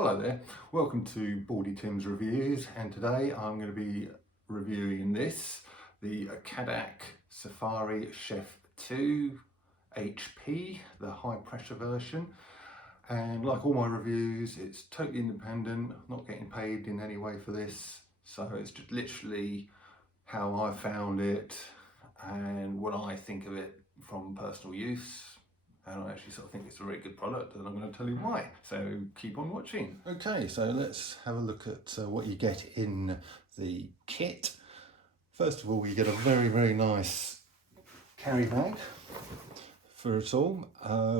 Hello there, welcome to Baldy Tim's Reviews, and today I'm going to be reviewing the Cadac Safari Chef 2 HP, the high pressure version. And like all my reviews, it's totally independent, not getting paid in any way for this, so it's just literally how I found it and what I think of it from personal use. And I actually sort of think it's a very good product, and I'm going to tell you why. So keep on watching. Okay, so let's have a look at what you get in the kit. First of all, you get a very nice carry bag for it all,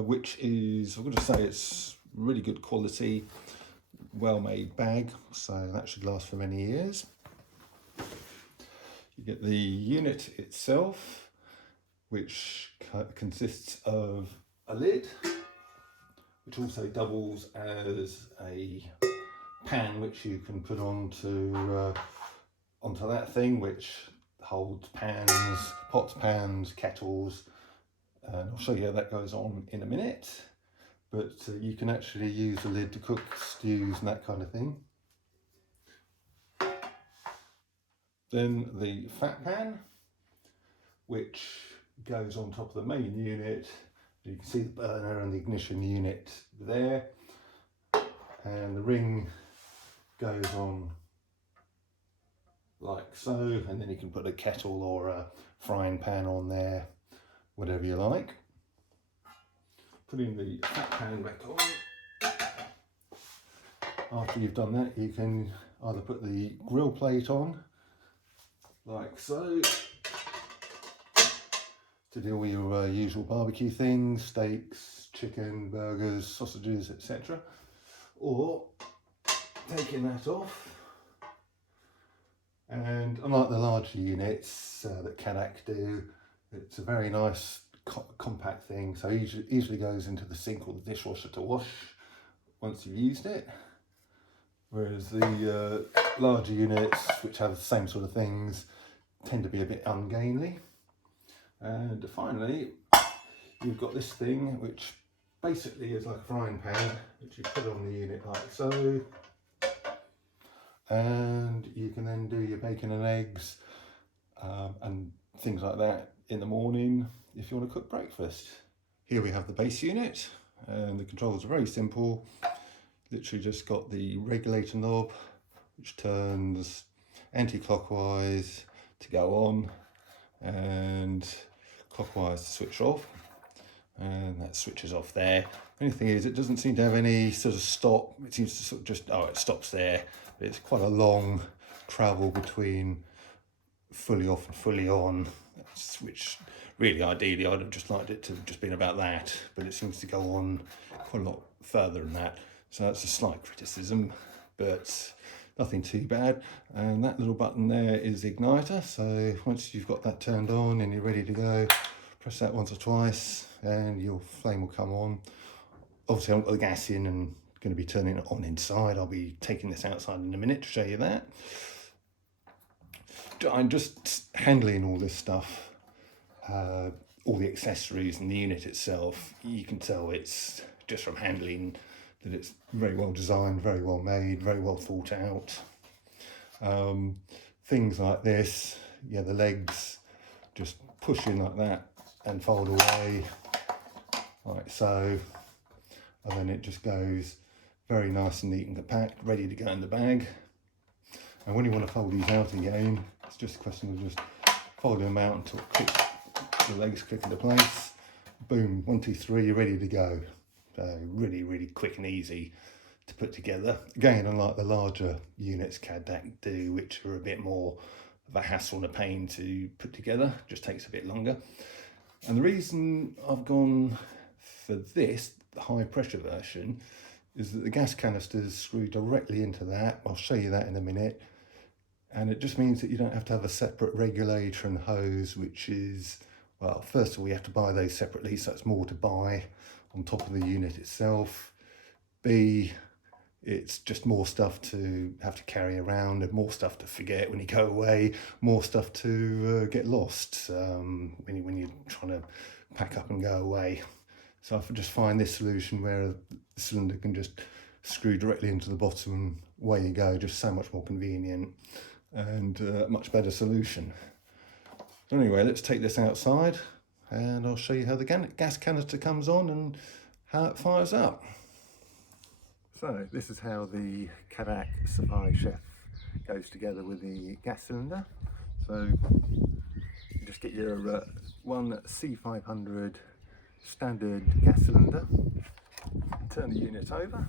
which is, I'm going to say it's really good quality, well-made bag, so that should last for many years. You get the unit itself, which consists of a lid, which also doubles as a pan which you can put onto that thing, which holds pans, pots, pans, kettles, and I'll show you how that goes on in a minute. But you can actually use the lid to cook stews and that kind of thing. Then the fat pan, which goes on top of the main unit. You can see the burner and the ignition unit there, and the ring goes on like so, and then you can put a kettle or a frying pan on there, whatever you like. Putting the fat pan back on. After you've done that, you can either put the grill plate on like so, to do all your usual barbecue things, steaks, chicken, burgers, sausages, etc. Or taking that off, and unlike the larger units that Cadac do, it's a very nice compact thing, so easily goes into the sink or the dishwasher to wash once you've used it. Whereas the larger units, which have the same sort of things, tend to be a bit ungainly. And finally, you've got this thing, which basically is like a frying pan, which you put on the unit like so. And you can then do your bacon and eggs and things like that in the morning if you want to cook breakfast. Here we have the base unit, and the controls are very simple. Literally just got the regulator knob, which turns anti-clockwise to go on, and clockwise to switch off, and that switches off there. The only thing is, it doesn't seem to have any sort of stop. It seems to sort of just, it stops there. But it's quite a long travel between fully off and fully on, which really ideally I'd have just liked it to have just been about that, but it seems to go on quite a lot further than that. So that's a slight criticism, but nothing too bad. And that little button there is the igniter, so once you've got that turned on and you're ready to go, press that once or twice and your flame will come on. Obviously I haven't got the gas in and going to be turning it on inside. I'll be taking this outside in a minute to show you that. I'm just handling all this stuff, all the accessories and the unit itself. You can tell it's just from handling that it's very well designed, very well made, very well thought out. Things like this, yeah, the legs just push in like that and fold away like so, and then it just goes very nice and neat and compact, ready to go in the bag. And when you want to fold these out again, it's just a question of just folding them out until the legs click into place. Boom, 1, 2, 3, you're ready to go. So really quick and easy to put together. Again, unlike the larger units Cadac do, which are a bit more of a hassle and a pain to put together, just takes a bit longer. And the reason I've gone for this, the high pressure version, is that the gas canisters screw directly into that. I'll show you that in a minute. And it just means that you don't have to have a separate regulator and hose, which is, well, first of all, you have to buy those separately, so it's more to buy on top of the unit itself. B, it's just more stuff to have to carry around and more stuff to forget when you go away, more stuff to get lost when you're trying to pack up and go away. So I just find this solution where the cylinder can just screw directly into the bottom, away you go, just so much more convenient and a much better solution. Anyway, let's take this outside and I'll show you how the gas canister comes on and how it fires up. So this is how the Cadac Safari Chef goes together with the gas cylinder. So you just get your one C500 standard gas cylinder, turn the unit over,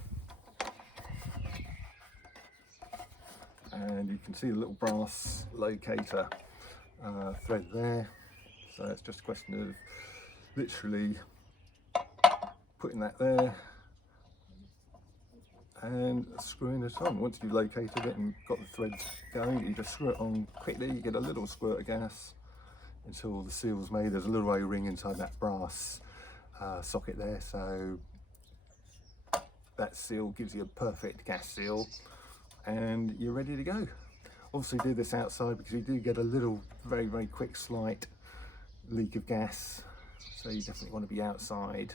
and you can see the little brass locator thread there. So it's just a question of literally putting that there and screwing it on. Once you've located it and got the threads going, you just screw it on quickly. You get a little squirt of gas until the seal's made. There's a little O-ring inside that brass socket there, so that seal gives you a perfect gas seal and you're ready to go. Obviously do this outside because you do get a little very quick slight leak of gas, so you definitely want to be outside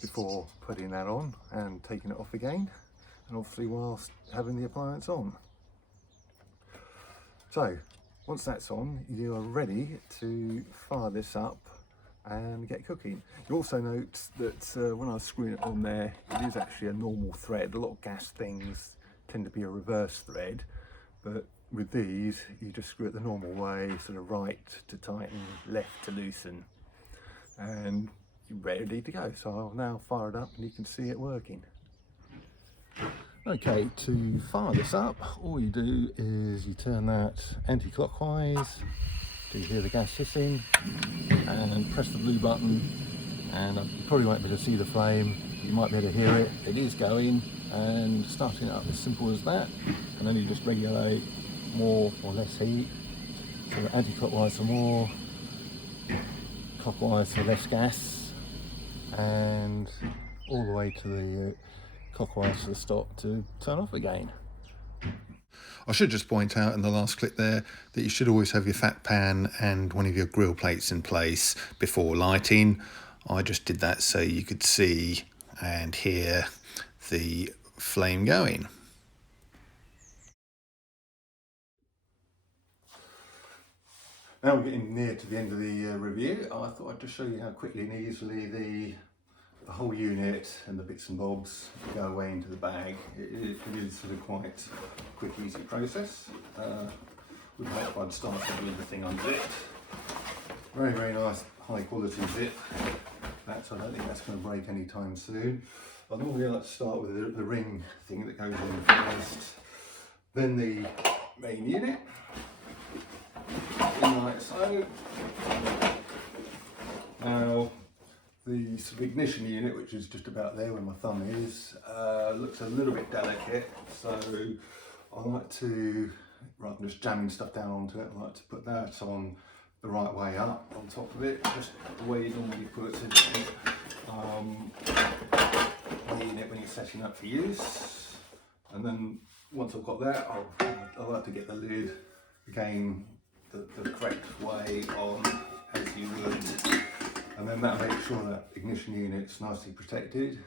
before putting that on and taking it off again, and obviously whilst having the appliance on. So once that's on, you are ready to fire this up and get cooking. You also note that when I was screwing it on there, it is actually a normal thread. A lot of gas things tend to be a reverse thread, but with these you just screw it the normal way, sort of right to tighten, left to loosen, and you're ready to go. So I'll now fire it up and you can see it working. Okay, to fire this up, all you do is you turn that anti-clockwise, so you hear the gas hissing, and press the blue button, and you probably won't be able to see the flame. You might be able to hear it. It is going, and starting it up as simple as that, and then you just regulate more or less heat. So anti-clockwise for more, clockwise for less gas, and all the way to the clockwise for the stop to turn off again. I should just point out in the last clip there that you should always have your fat pan and one of your grill plates in place before lighting. I just did that so you could see and hear the flame going. Now we're getting near to the end of the review. I thought I'd just show you how quickly and easily the whole unit and the bits and bobs go away into the bag. It is sort of quite a quick, easy process. Would help if I'd start to leave the thing unzipped. Very nice, high quality zip. I don't think that's going to break anytime soon. I normally like to start with the ring thing that goes in first, then the main unit, in like so. Now the sort of ignition unit, which is just about there where my thumb is, looks a little bit delicate, so I like to, rather than just jamming stuff down onto it, I like to put that on the right way up on top of it, just the way you normally put it in it when you're setting up for use. And then once I've got that, I like to get the lid again the correct way on, as you would, and then that makes sure that ignition unit's nicely protected.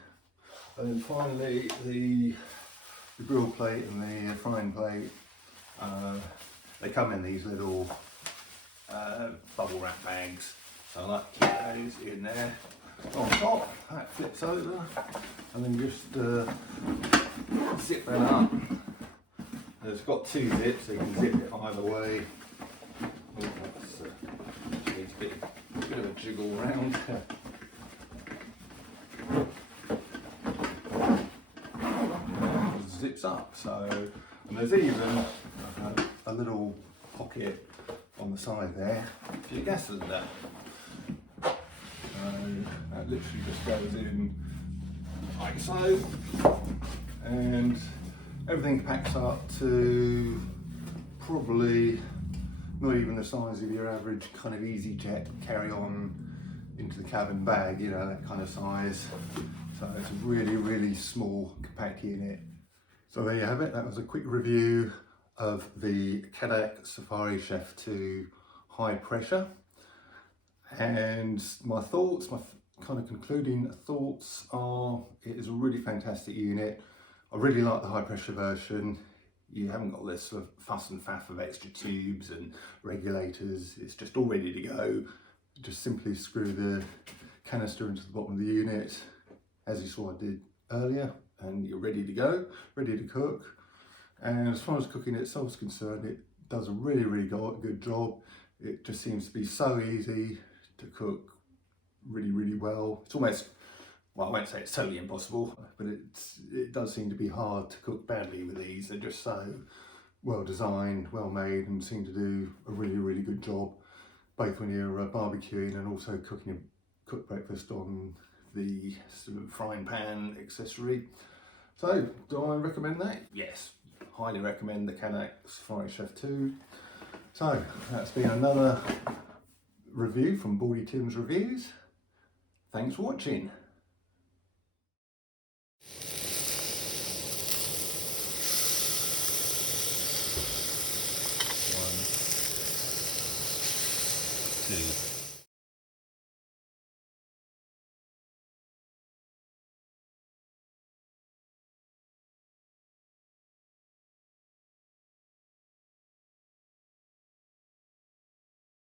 And then finally the grill plate and the frying plate, they come in these little bubble wrap bags, so I like to keep those in there. On top, that flips over, and then just zip that up. It's got two zips, so you can zip it either way. Oh, that's, needs a bit of a jiggle around. Zips up, so, and there's even a little pocket on the side there for your gas cylinder. So that literally just goes in like so, and everything packs up to probably not even the size of your average kind of EasyJet carry-on into the cabin bag, you know, that kind of size. So it's a really small, compact unit. So there you have it. That was a quick review of the Cadac Safari Chef 2 high pressure. And my thoughts, my kind of concluding thoughts are, it is a really fantastic unit. I really like the high pressure version. You haven't got this sort of fuss and faff of extra tubes and regulators. It's just all ready to go. Just simply screw the canister into the bottom of the unit, as you saw I did earlier, and you're ready to go, ready to cook. And as far as cooking itself is concerned, it does a really good job. It just seems to be so easy to cook really well. It's almost, well, I won't say it's totally impossible, but it does seem to be hard to cook badly with these. They're just so well designed, well made, and seem to do a really good job, both when you're barbecuing and also cooking a cooked breakfast on the sort of frying pan accessory. So, do I recommend that? Yes, highly recommend the Cadac Safari Chef 2. So, that's been another review from Baldy Tim's Reviews. Thanks for watching.